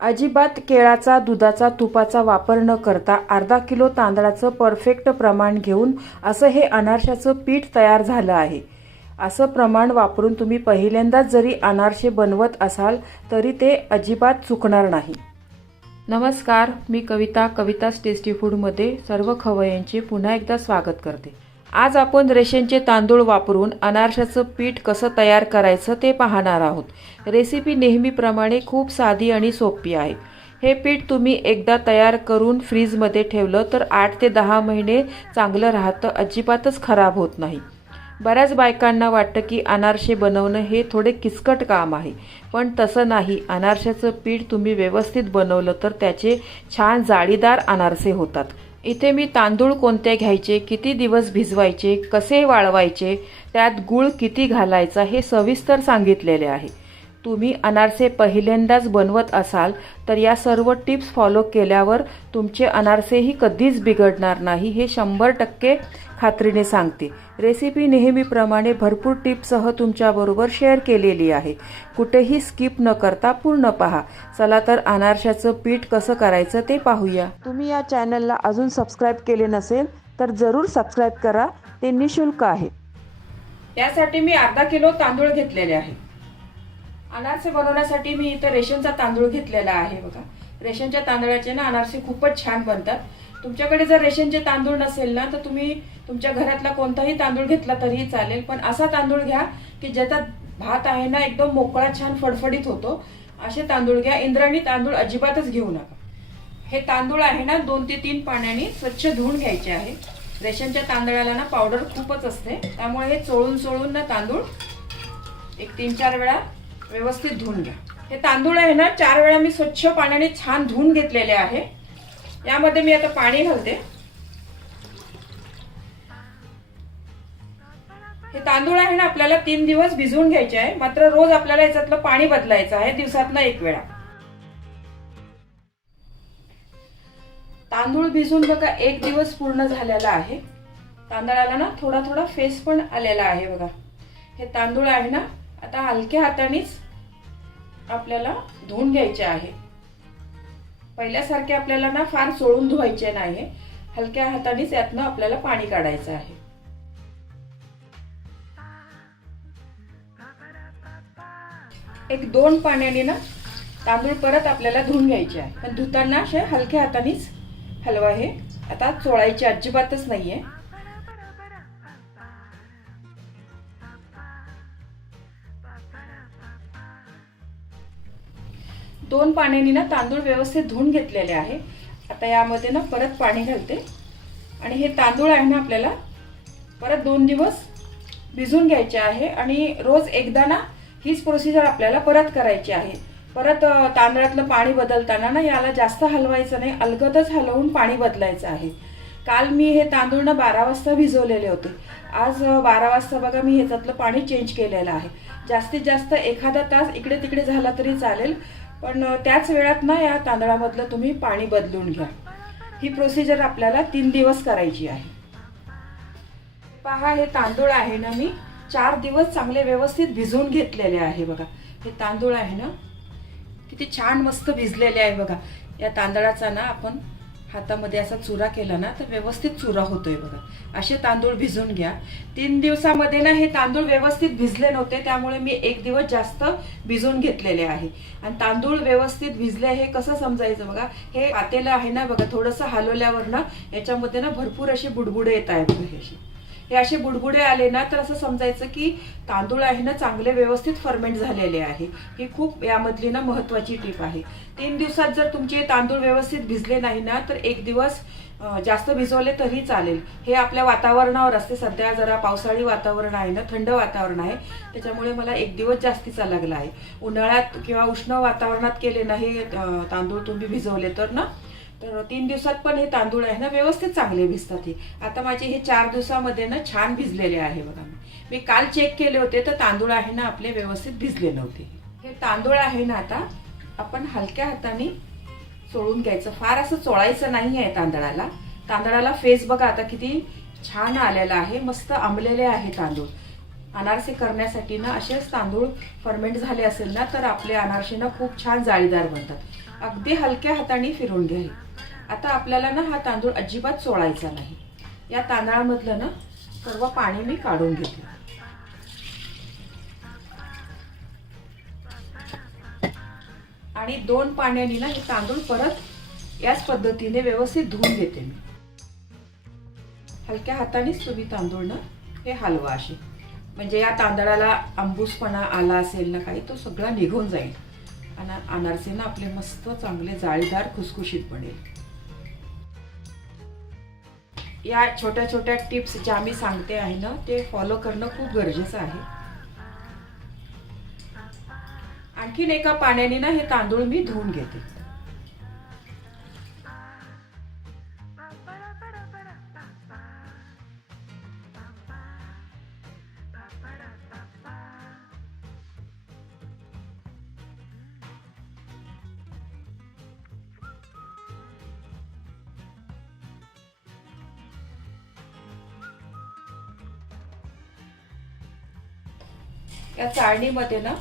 अजिबात केळाचा दुधाचा तुपाचा वापर न करता अर्धा किलो तांदळाचं परफेक्ट प्रमाण घेऊन असं हे अनारशाचं पीठ तयार झालं आहे. असं प्रमाण वापरून तुम्ही पहिल्यांदाच जरी अनारसे बनवत असाल तरी ते अजिबात चुकणार नाही. नमस्कार मी कविता कविताच टेस्टी फूडमध्ये सर्व खवय्यांचे पुन्हा एकदा स्वागत करते. आज आपण रेशनचे तांदूळ वापरून अनारशाचं पीठ कसं तयार करायचं ते पाहणार आहोत. रेसिपी नेहमीप्रमाणे खूप साधी आणि सोपी आहे. हे पीठ तुम्ही एकदा तयार करून फ्रीजमध्ये ठेवलं तर आठ ते दहा महिने चांगलं राहतं अजिबातच खराब होत नाही. बऱ्याच बायकांना वाटतं की अनारसे बनवणं हे थोडे किचकट काम आहे. पण तसं नाही. अनारशाचं पीठ तुम्ही व्यवस्थित बनवलं तर त्याचे छान जाळीदार अनारसे होतात. इथे मी तांदूळ कोणते घ्यायचे किती दिवस भिजवायचे कसे वाळवायचे त्यात गूळ किती घालायचा हे सविस्तर सांगितलेले आहे. तुम्ही अनारसे पहिल्यांदाच बनवत असाल तर या सर्व टिप्स फॉलो केल्यावर तुमचे अनारसेही कधीच बिघडणार नाही हे शंभर टक्के खात्रीने सांगते. रेसिपी नेहमीप्रमाणे भरपूर टिपसह तुमच्याबरोबर शेअर केलेली आहे. कुठेही स्किप न करता पूर्ण पहा. चला तर अनारशाचं पीठ कसं करायचं ते पाहूया. तुम्ही या चॅनलला अजून सबस्क्राईब केले नसेल तर जरूर सबस्क्राईब करा. ते निशुल्क आहे. त्यासाठी मी अर्धा किलो तांदूळ घेतलेले आहे. अनारसे बनवण्यासाठी मी इथं रेशनचा तांदूळ घेतलेला आहे बघा. रेशनच्या तांदळाचे ना अनारसे खूपच छान बनतात. तुमच्याकडे जर रेशनचे तांदूळ नसेल ना तर तुम्ही तुमच्या घरातला कोणताही तांदूळ घेतला तरीही चालेल. पण असा तांदूळ घ्या की ज्याचा भात आहे ना एकदम मोकळा छान फडफडीत होतो असे तांदूळ घ्या. इंद्रायणी तांदूळ अजिबातच घेऊ नका. हे तांदूळ आहे ना दोन ते तीन पाण्याने स्वच्छ धुवून घ्यायचे आहे. रेशनच्या तांदळाला ना पावडर खूपच असते. त्यामुळे हे चोळून चोळून ना तांदूळ एक तीन चार वेळा व्यवस्थित धुवून घ्या. हे तांदूळ आहे ना चार वेळा मी स्वच्छ पाण्याने छान धुवून घेतलेले आहे. यामध्ये मी आता पाणी घालते. हे तांदूळ आहे ना आपल्याला तीन दिवस भिजवून घ्यायचे आहे. मात्र रोज आपल्याला याच्यातलं पाणी बदलायचं आहे दिवसातनं एक वेळा. तांदूळ भिजून बघा एक दिवस पूर्ण झालेला आहे. तांदळाला ना थोडा थोडा फेस पण आलेला आहे बघा. हे तांदूळ आहे ना आता हलक्या हातानेच आपल्याला धुवून घ्यायचे आहे. पहिल्यासारखे आपल्याला ना फार चोळून धुवायचे नाही हलक्या हातानेच यातनं आपल्याला पाणी काढायचं आहे. एक दोन पाण्याने ना तांदूळ परत आपल्याला धुवून घ्यायचे आहे. पण धुताना असे हलक्या हातानेच हलवा हे आता चोळायची अजिबातच नाहीये. दोन पाण्याने ना तांदूळ व्यवस्थित धुवून घेतलेले आहे. आता यामध्ये ना परत पाणी घालते. आणि हे तांदूळ आहे ना आपल्याला परत दोन दिवस भिजून घ्यायचे आहे. आणि रोज एकदा ना हीच प्रोसिजर आपल्याला परत करायची आहे. परत तांदळातलं पाणी बदलताना ना याला जास्त हलवायचं नाही. अलगदच हलवून पाणी बदलायचं आहे. काल मी हे तांदूळ ना बारा वाजता भिजवलेले होते. आज बारा वाजता बघा मी ह्याच्यातलं पाणी चेंज केलेलं आहे. जास्तीत जास्त एखादा तास इकडे तिकडे झाला तरी चालेल. पण त्याच वेळात ना या तांदळामधलं तुम्ही पाणी बदलून घ्या. ही प्रोसिजर आपल्याला तीन दिवस करायची आहे. पहा हे तांदूळ आहे ना मी चार दिवस चांगले व्यवस्थित भिजवून घेतलेले आहे बघा. हे तांदूळ आहे ना किती छान मस्त भिजलेले आहे बघा. या तांदळाचा ना आपण हातामध्ये असा चुरा केला ना तर व्यवस्थित चुरा होतोय बघा. असे तांदूळ भिजून घ्या. तीन दिवसामध्ये ना हे तांदूळ व्यवस्थित भिजले नव्हते त्यामुळे मी एक दिवस जास्त भिजून घेतलेले आहे. आणि तांदूळ व्यवस्थित भिजले हे कसं समजायचं बघा? हे पातेलं आहे ना बघा थोडंसं हलवल्यावर ना याच्यामध्ये ना भरपूर असे बुडबुडे येत आहेत अशी हे असे बुडबुडे आले ना तर असं समजायचं की तांदूळ आहे ना चांगले व्यवस्थित फर्मेंट झालेले आहे. ही खूप यामधली ना महत्वाची टीप आहे. तीन दिवसात जर तुमचे तांदूळ व्यवस्थित भिजले नाही ना तर एक दिवस जास्त भिजवले तरी चालेल. हे आपल्या वातावरणावर असते. सध्या जरा पावसाळी वातावरण आहे ना थंड वातावरण आहे. त्याच्यामुळे मला एक दिवस जास्तीचा लागला आहे. उन्हाळ्यात किंवा उष्ण वातावरणात केले ना हे तांदूळ तुम्ही भिजवले तर ना तर तीन दिवसात पण हे तांदूळ आहे ना व्यवस्थित चांगले भिजतात हे. आता माझे हे चार दिवसामध्ये ना छान भिजलेले आहे बघा. मी काल चेक केले होते तर तांदूळ आहे ना आपले व्यवस्थित भिजले नव्हते. हे तांदूळ आहे ना आता आपण हलक्या हाताने चोळून घ्यायचं. फार असं चोळायचं नाही आहे तांदळाला. तांदळाला फेस बघा आता किती छान आलेला आहे मस्त आंबलेले आहे तांदूळ. अनारसे करण्यासाठी ना असेच तांदूळ फर्मेंट झाले असेल ना तर आपले अनारसे ना खूप छान जाळीदार बनतात. अगदी हलक्या हाताने फिरून घ्या आता आपल्याला ना हा तांदूळ अजिबात चोळायचा नाही. या तांदळामधलं ना सर्व पाणी मी काढून घेते. आणि दोन पाण्याने ना हे तांदूळ परत याच पद्धतीने व्यवस्थित धुवून घेते मी. हलक्या हातानेच तुम्ही तांदूळ ना हे हलवा असे. म्हणजे या तांदळाला आंबूसपणा आला असेल ना काही तो सगळा निघून जाईल. आणि अनारसे ना आपले मस्त चांगले जाळीदार खुसखुशीत बनेल या छोट्या छोट्या टिप्स ज्या मी सांगते आहे ना ते फॉलो करणं खूप गरजेचं आहे. आणखीन एका पाण्याने ना हे तांदूळ मी धुवून घेते. या चाळणीमध्ये ना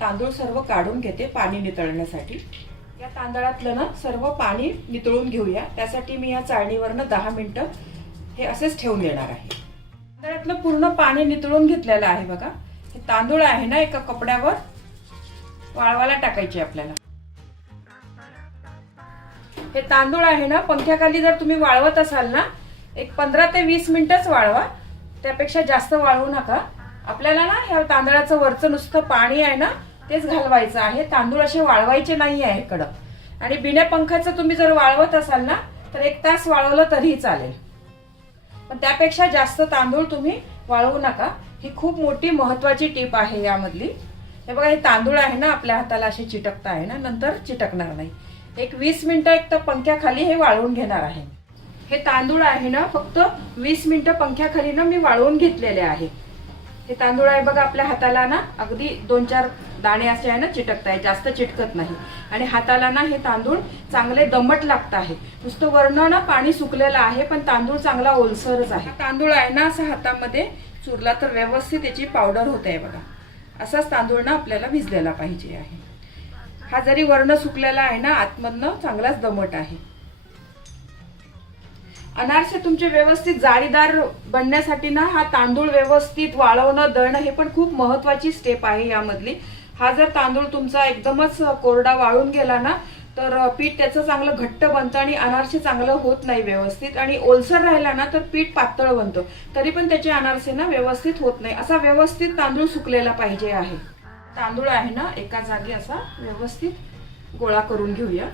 तांदूळ सर्व काढून घेते पाणी नितळण्यासाठी. या तांदळातलं ना सर्व पाणी नितळून घेऊया. त्यासाठी मी या चाळणीवरनं दहा मिनटं हे असेच ठेवून देणार आहे. तांदळातलं पूर्ण पाणी नितळून घेतलेलं आहे बघा. हे तांदूळ आहे ना एका कपड्यावर वाळवायला टाकायचे आपल्याला. हे तांदूळ आहे ना पंख्याखाली जर तुम्ही वाळवत असाल ना एक पंधरा ते वीस मिनिटच वाळवा. त्यापेक्षा जास्त वाळवू नका. आपल्याला ना ह्या तांदळाचं वरचं नुसतं पाणी आहे ना तेच घालवायचं आहे. तांदूळ असे वाळवायचे नाही आहे कडक आणि बिना पंखाचं तुम्ही जर वाळवत असाल ना तर एक तास वाळवलं तरीही चालेल. पण त्यापेक्षा जास्त तांदूळ तुम्ही वाळवू नका. ही खूप मोठी महत्वाची टीप आहे यामधली. हे बघा हे तांदूळ आहे ना आपल्या हाताला असे चिटकता आहे ना नंतर चिटकणार नाही. एक वीस मिनिटं एक तर पंख्याखाली हे वाळवून घेणार आहे. हे तांदूळ आहे ना फक्त वीस मिनिटं पंख्याखाली ना मी वाळवून घेतलेले आहे. हे तांदूळ आहे बघा आपल्या हाताला ना अगदी दोन चार दाणे असे आहे ना चिटकत आहे जास्त चिटकत नाही. आणि हाताला ना हे तांदूळ चांगले दमट लागत आहे. नुसतं वर्ण ना पाणी सुकलेलं आहे पण तांदूळ चांगला ओलसरच आहे. तांदूळ आहे ना असं हातामध्ये चुरला तर व्यवस्थित याची पावडर होत आहे बघा. असाच तांदूळ ना आपल्याला भिजलेला पाहिजे आहे. हा जरी वर्ण सुकलेला आहे ना आतमधनं चांगलाच दमट आहे. अनारसे तुमचे व्यवस्थित जाळीदार बनण्यासाठी ना हा तांदूळ व्यवस्थित वाळवणं दळणं हे पण खूप महत्वाची स्टेप आहे यामधली. हा जर तांदूळ तुमचा एकदमच कोरडा वाळून गेला ना तर पीठ त्याचं चांगलं घट्ट बनतं आणि अनारसे चांगलं होत नाही व्यवस्थित. आणि ओलसर राहिला ना तर पीठ पातळ बनतं. तरी पण त्याचे अनारसे ना व्यवस्थित होत नाही. असा व्यवस्थित तांदूळ सुकलेला पाहिजे आहे. तांदूळ आहे ना एका जागी असा व्यवस्थित गोळा करून घेऊया.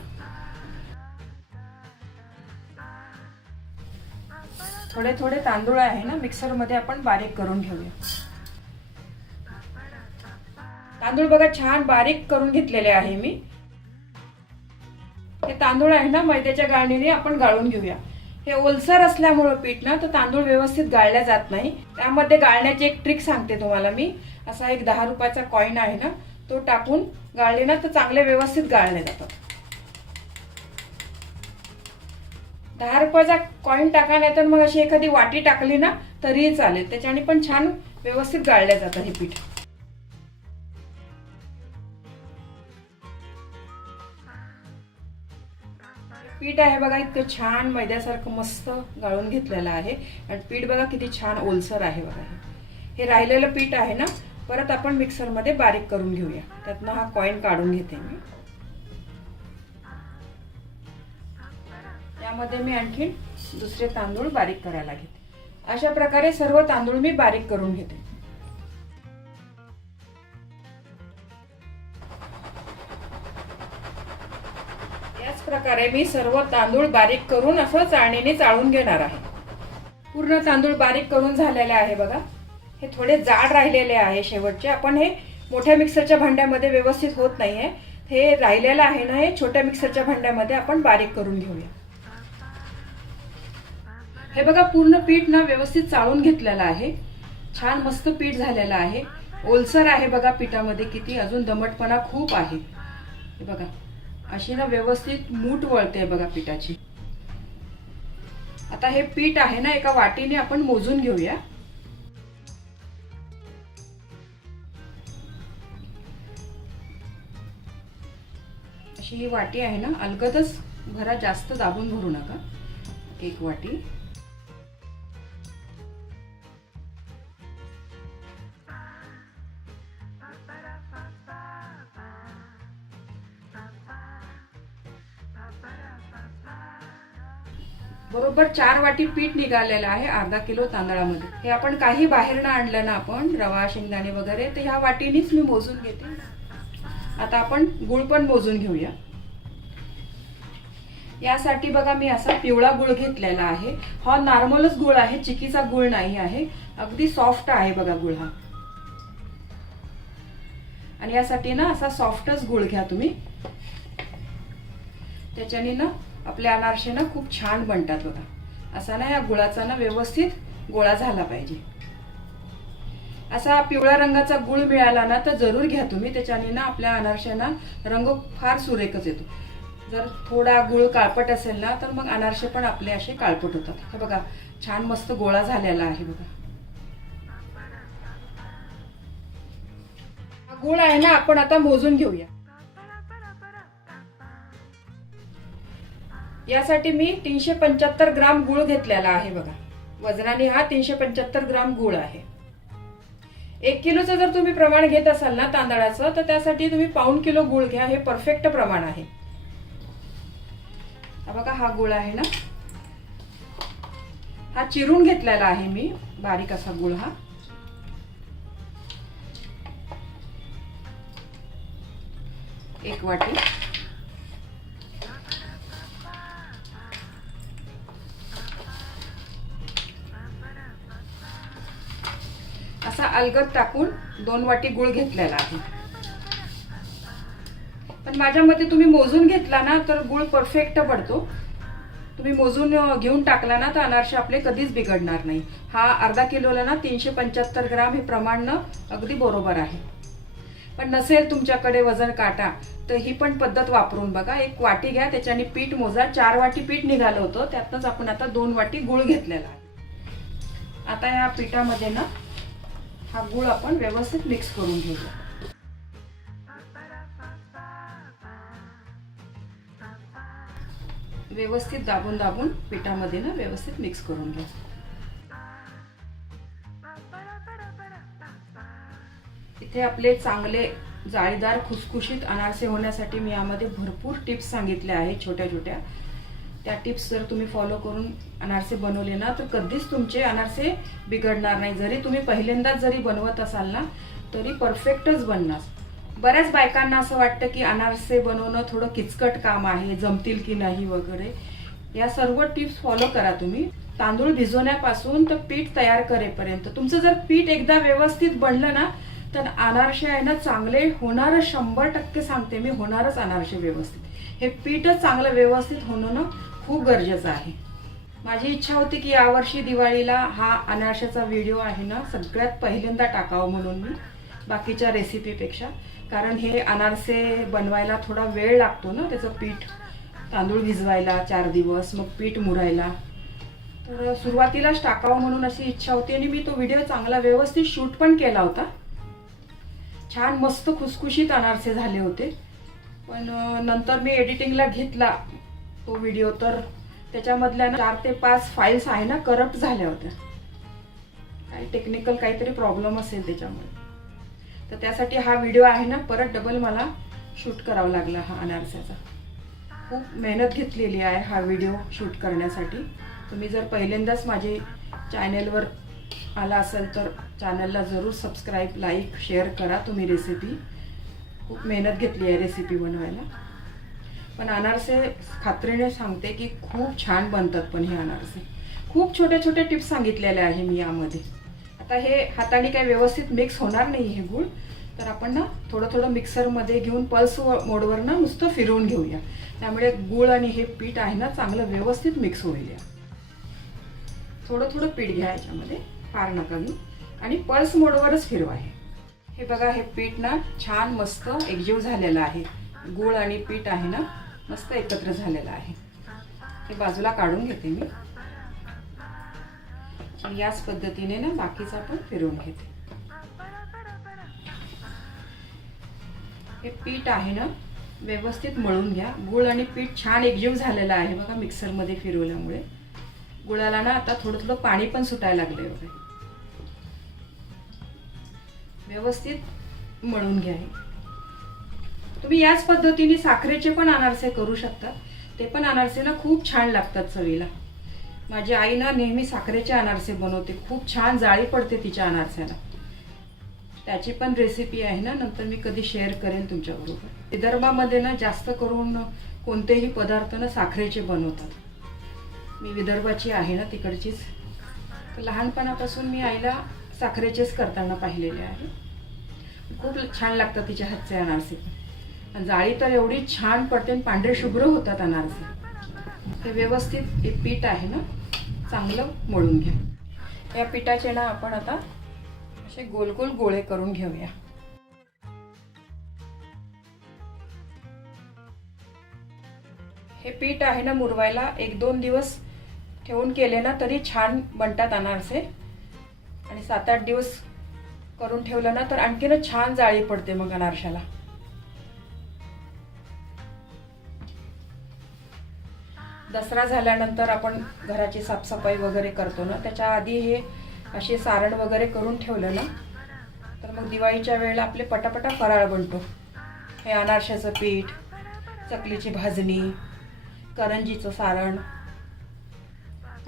थोडे थोडे तांदूळ आहे ना मिक्सरमध्ये आपण बारीक करून घेऊया. तांदूळ बघा छान बारीक करून घेतलेले आहे मी. हे तांदूळ आहे ना मैद्याच्या गाळणीने आपण गाळून घेऊया. हे ओलसर असल्यामुळं पीठ ना तर तांदूळ व्यवस्थित गाळल्या जात नाही. त्यामध्ये गाळण्याची एक ट्रिक सांगते तुम्हाला मी. असा एक दहा रुपयाचा कॉईन आहे ना तो टाकून गाळले ना तर चांगले व्यवस्थित गाळले जातात. दहा रुपयाचा कॉईन टाका नाही तर मग अशी एखादी वाटी टाकली ना तरीही चालेल. त्याच्याने पण छान व्यवस्थित गाळल्या जातं हे पीठ. पीठ आहे बघा इतकं छान मैद्यासारखं मस्त गाळून घेतलेलं आहे. आणि पीठ बघा किती छान ओलसर आहे बघा हे. हे राहिलेलं पीठ आहे ना परत आपण मिक्सरमध्ये बारीक करून घेऊया. त्यातनं हा कॉईन काढून घेते मी. त्यामध्ये मी आणखीन दुसरे तांदूळ बारीक करायला घेते. अशा प्रकारे सर्व तांदूळ मी बारीक करून घेते. याच प्रकारे मी सर्व तांदूळ बारीक करून असं चाळणीने चाळून घेणार आहे. पूर्ण तांदूळ बारीक करून झालेले आहे बघा. हे थोडे जाड राहिलेले आहे शेवटचे. आपण हे मोठ्या मिक्सरच्या भांड्यामध्ये व्यवस्थित होत नाहीये. हे राहिलेलं आहे ना हे छोट्या मिक्सरच्या भांड्यामध्ये आपण बारीक करून घेऊया. हे बघा पूर्ण पीठ ना व्यवस्थित चाळून घेतलेलं आहे. छान मस्त पीठ झालेलं आहे. ओलसर आहे बघा पिठामध्ये किती अजून दमटपणा खूप आहे. हे बघा अशी ना व्यवस्थित मूठ वळते बघा पिठाची. आता हे पीठ आहे ना एका वाटीने आपण मोजून घेऊया. अशी ही वाटी आहे ना अलगदच भरा जास्त दाबून भरू नका. एक वाटी. बरोबर चार वाटी पीठ निघालेलं आहे अर्धा किलो तांदळामध्ये. हे आपण काही बाहेरनं आणलं ना आपण रवा शेंगदाणे वगैरे तर ह्या वाटीनेच मी मोजून घेते. आता आपण गुळ पण मोजून घेऊया. यासाठी बघा मी असा पिवळा गुळ घेतलेला आहे. हा नॉर्मलच गुळ आहे चिकीचा गुळ नाही आहे. अगदी सॉफ्ट आहे बघा गुळ हा. आणि यासाठी ना असा सॉफ्टच गुळ घ्या तुम्ही. त्याच्याने ना आपले अनारसे ना खूप छान बनतात बघा. असा ना या गुळाचा ना व्यवस्थित गोळा झाला पाहिजे. असा पिवळ्या रंगाचा गुळ मिळाला ना तर जरूर घ्या तुम्ही. त्याच्याने ना आपल्या अनारशांना रंग फार सुरेखच येतो. जर थोडा गुळ काळपट असेल ना तर मग अनारसे पण आपले असे काळपट होतात. हे बघा छान मस्त गोळा झालेला आहे बघा. हा गुळ आहे ना आपण आता मोजून घेऊया. यासाठी मी तीनशे पंच्याहत्तर ग्राम गुळ घेतलेला आहे बघा. वजनाने हा तीनशे पंच्याहत्तर ग्राम गुळ आहे. एक किलोचं जर तुम्ही प्रमाण घेत असाल ना तांदळाचं तर त्यासाठी तुम्ही पाऊण किलो गुळ घ्या. हे परफेक्ट प्रमाण आहे. बघा हा गुळ आहे ना. हा चिरून घेतलेला आहे मी. बारीक असा गुळ हा. एक वाटी. अलगद टाकून दोन वाटी गुळ घेतलेला आहे. पण माझ्या मते तुम्ही मोजून घेतला ना तर गुळ परफेक्ट पडतो. तुम्ही मोजून घेऊन टाकला ना तर अनारसे आपले कधीच बिघडणार नाही. हा अर्धा किलोला ना तीनशे पंच्याहत्तर ग्राम हे प्रमाण अगदी बरोबर आहे. पण नसेल तुमच्याकडे वजन काटा तर ही पण पद्धत वापरून बघा. एक वाटी घ्या त्याच्याने पीठ मोजा. चार वाटी पीठ निघालं होतं त्यातनंच आपण आता दोन वाटी गुळ घेतलेला आहे. आता या पिठामध्ये ना हा गुळ आपण व्यवस्थित मिक्स करून घेऊया. व्यवस्थित दाबून दाबून पिठामध्ये ना व्यवस्थित मिक्स करून घ्या. इथे आपले चांगले जाळीदार खुसखुशीत अनारसे होण्यासाठी मी यामध्ये भरपूर टिप्स सांगितल्या आहेत छोट्या छोट्या त्या टिप्स जर तुम्ही फॉलो करून अनारसे बनवले ना तर कधीच तुमचे अनारसे बिघडणार नाही. जरी तुम्ही पहिल्यांदाच जरी बनवत असाल ना तरी परफेक्टच बनणार. बऱ्याच बायकांना असं वाटतं की अनारसे बनवणं थोडं किचकट काम आहे जमतील की नाही वगैरे. या सर्व टिप्स फॉलो करा तुम्ही. तांदूळ भिजवण्यापासून तर पीठ तयार करेपर्यंत. तुमचं जर पीठ एकदा व्यवस्थित बनलं ना तर अनारसे आहे ना चांगले होणारच शंभर टक्के सांगते मी होणारच अनारसे व्यवस्थित. हे पीठच चांगलं व्यवस्थित होणं ना खूप गरजेचं आहे. माझी इच्छा होती की यावर्षी दिवाळीला हा अनारशाचा व्हिडिओ आहे ना सगळ्यात पहिल्यांदा टाकावं म्हणून मी बाकीच्या रेसिपीपेक्षा. कारण हे अनारसे बनवायला थोडा वेळ लागतो ना त्याचं पीठ तांदूळ भिजवायला चार दिवस मग पीठ मुरायला. तर सुरुवातीलाच टाकावं म्हणून अशी इच्छा होती आणि मी तो व्हिडिओ चांगला व्यवस्थित शूट पण केला होता. छान मस्त खुसखुशीत अनारसे झाले होते. पण नंतर मी एडिटिंगला घेतला. तो व्हिडिओ तर त्याच्यामधल्या ना चार ते पाच फाईल्स आहे ना करप्ट झाल्या होत्या. काही टेक्निकल काहीतरी प्रॉब्लेम असेल त्याच्यामुळे. तर त्यासाठी हा व्हिडिओ आहे ना परत डबल मला शूट करावा लागला हा अनारसाचा. खूप मेहनत घेतलेली आहे हा व्हिडिओ शूट करण्यासाठी. तुम्ही जर पहिल्यांदाच माझे चॅनेलवर आला असेल तर चॅनलला जरूर सबस्क्राईब लाईक शेअर करा तुम्ही रेसिपी खूप मेहनत घेतली आहे रेसिपी बनवायला. पण अनारसे खात्रीने सांगते की खूप छान बनतात पण हे अनारसे. खूप छोट्या छोट्या टिप्स सांगितलेल्या आहे मी यामध्ये. आता हे हाताने काही व्यवस्थित मिक्स होणार नाही हे गूळ. तर आपण ना थोडं थोडं मिक्सरमध्ये घेऊन पल्स मोडवर ना नुसतं फिरवून घेऊया. त्यामुळे गूळ आणि हे पीठ आहे ना चांगलं व्यवस्थित मिक्स होईल या. थोडं थोडं पीठ घ्या याच्यामध्ये. फार नका घेऊ. आणि पल्स मोडवरच फिरवा हे. हे बघा हे पीठ ना छान मस्त एकजीव झालेलं आहे. गूळ आणि पीठ आहे ना मस्त एकत्र झालेलं आहे. हे बाजूला काढून घेते मी. आणि याच पद्धतीने ना बाकीचं पण फिरवून घेते. हे पीठ आहे ना व्यवस्थित मळून घ्या. गुळ आणि पीठ छान एकजीव झालेला आहे बघा मिक्सरमध्ये फिरवल्यामुळे. गुळाला ना आता थोडं थोडं पाणी पण सुटायला लागलंय बघा. व्यवस्थित मळून घ्या तुम्ही याच पद्धतीने साखरेचे पण अनारसे करू शकता. ते पण अनारसे ना खूप छान लागतात चवीला. माझी आई ना नेहमी साखरेचे अनारसे बनवते. खूप छान जाळी पडते तिच्या अनारस्याला. त्याची पण रेसिपी आहे ना नंतर मी कधी शेअर करेन तुमच्याबरोबर. विदर्भामध्ये ना जास्त करून कोणतेही पदार्थ ना साखरेचे बनवतात. मी विदर्भाची आहे ना तिकडचीच. लहानपणापासून मी आईला साखरेचेच करताना पाहिलेले आहे. खूप छान लागतात तिच्या हातचे अनारसे. पण जाळी तर एवढी छान पडते आणि पांढरे शुभ्र होतात अनारसे. हे व्यवस्थित हे पीठ आहे ना चांगलं मळून घ्या. या पिठाचे ना आपण आता असे गोल गोल गोळे करून घेऊया. हे पीठ आहे ना मुरवायला एक दोन दिवस ठेवून केले ना तरी छान बनतात अनारसे. आणि सात आठ दिवस करून ठेवलं ना तर आणखीनच छान जाळी पडते मग अनारशाला. दसरा झाल्यानंतर आपण घराची साफसफाई वगैरे करतो ना त्याच्या आधी हे असे सारण वगैरे करून ठेवलं ना तर मग दिवाळीच्या वेळेला आपले पटापटा फराळ बनतो. हे अनारशाचं पीठ चकलीची भाजणी करंजीचं सारण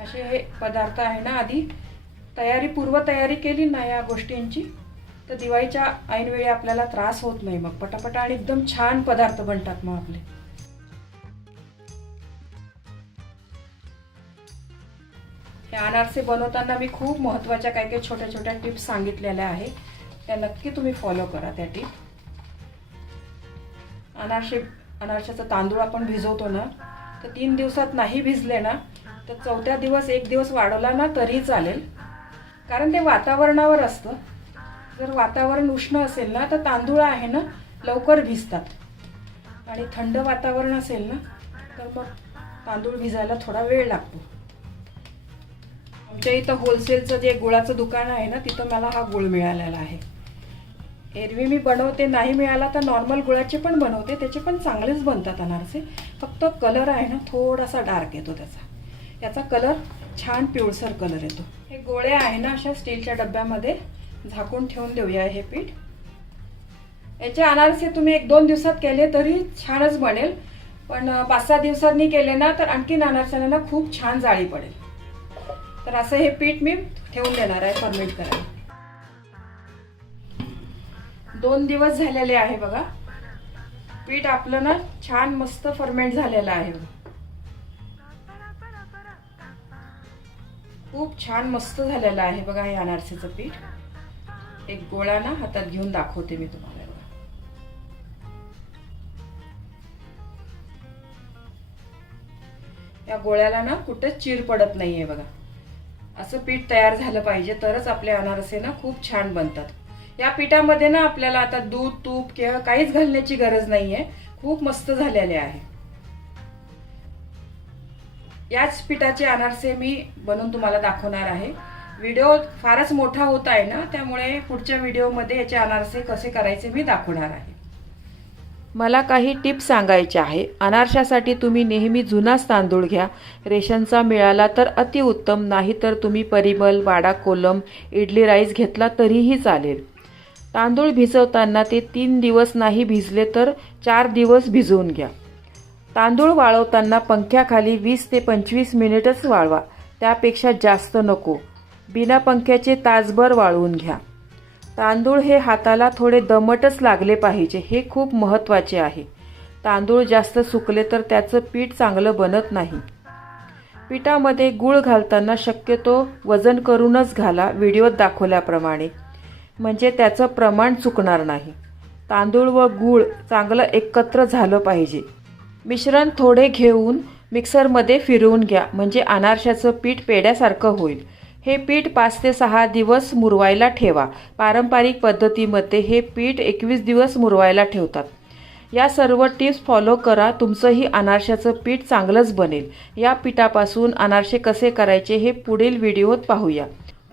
असे हे पदार्थ आहे ना आधी. तयारी पूर्वतयारी केली ना या गोष्टींची तर दिवाळीच्या ऐनवेळी आपल्याला त्रास होत नाही मग. पटापटा आणि एकदम छान पदार्थ बनतात मग आपले. हे अनारसे बनवताना मी खूप महत्त्वाच्या काही काही छोट्या छोट्या टिप्स सांगितलेल्या आहे. त्या नक्की तुम्ही फॉलो करा त्या टिप अनारसे अनारशाचा तांदूळ आपण भिजवतो ना तर तीन दिवसात नाही भिजले ना तर चौथ्या दिवस एक दिवस वाढवला ना तरी चालेल. कारण ते वातावरणावर असतं. जर वातावरण उष्ण असेल ना तर तांदूळ आहे ना लवकर भिजतात. आणि थंड वातावरण असेल ना तर मग तांदूळ भिजायला थोडा वेळ लागतो. आमच्या इथं होलसेलचं जे गुळाचं दुकान आहे ना तिथं मला हा गुळ मिळालेला आहे. एरवी मी बनवते नाही मिळाला तर नॉर्मल गुळाचे पण बनवते त्याचे पण चांगलेच बनतात अनारसे. फक्त कलर आहे ना थोडासा डार्क येतो त्याचा. याचा कलर छान पिवळसर कलर येतो. हे गोळे आहे ना अशा स्टीलच्या डब्यामध्ये झाकून ठेवून देऊया हे पीठ. याचे अनारसे तुम्ही एक दोन दिवसात केले तरी छानच बनेल. पण पाच सहा दिवसांनी केले ना तर आणखीन अनारसांना खूप छान जाळी पडेल. तर असं हे पीठ मी ठेवून देणार आहे फर्मेंट करायला. दोन दिवस झालेले आहे बघा. पीठ आपलं ना छान मस्त फर्मेंट झालेलं आहे. खूप छान मस्त झालेलं आहे बघा हे अनारसेचं पीठ. एक गोळा ना हातात घेऊन दाखवते मी तुम्हाला. या गोळ्याला ना कुठं चीर पडत नाहीये बघा. असं पीठ तयार झालं पाहिजे तरच आपले अनारसे ना खूप छान बनतात. या पिठामध्ये ना आपल्याला आता दूध तूप किंवा काहीच घालण्याची गरज नाहीये. खूप मस्त झालेले आहे. याच पिठाचे अनारसे मी बनवून तुम्हाला दाखवणार आहे. व्हिडिओ फारच मोठा होत आहे ना त्यामुळे पुढच्या व्हिडिओमध्ये याचे अनारसे कसे करायचे मी दाखवणार आहे. मला काही टिप्स सांगायचे आहे. अनारशासाठी तुम्ही नेहमी जुनाच तांदूळ घ्या. रेशनचा मिळाला तर अतिउत्तम नाही तर तुम्ही परिमल वाडा कोलम इडली राईस घेतला तरीही चालेल. तांदूळ भिजवताना ते तीन दिवस नाही भिजले तर चार दिवस भिजवून घ्या. तांदूळ वाळवताना पंख्याखाली वीस ते पंचवीस मिनिटच वाळवा. त्यापेक्षा जास्त नको. बिना पंख्याचे तासभर वाळवून घ्या. तांदूळ हे हाताला थोडे दमटच लागले पाहिजे हे खूप महत्त्वाचे आहे. तांदूळ जास्त सुकले तर त्याचं पीठ चांगलं बनत नाही. पिठामध्ये गूळ घालताना शक्यतो वजन करूनच घाला व्हिडिओत दाखवल्याप्रमाणे. म्हणजे त्याचं प्रमाण चुकणार नाही. तांदूळ व गूळ चांगलं एकत्र झालं पाहिजे. मिश्रण थोडे घेऊन मिक्सरमध्ये फिरवून घ्या म्हणजे अनारशाचं पीठ पेड्यासारखं होईल. हे पीठ पाच ते सहा दिवस मुरवायला ठेवा. पारंपरिक पद्धतीमध्ये हे पीठ एकवीस दिवस मुरवायला ठेवतात. या सर्व टिप्स फॉलो करा तुमचंही अनारशाचं पीठ चांगलंच बनेल. या पिठापासून अनारसे कसे करायचे हे पुढील व्हिडिओत पाहूया.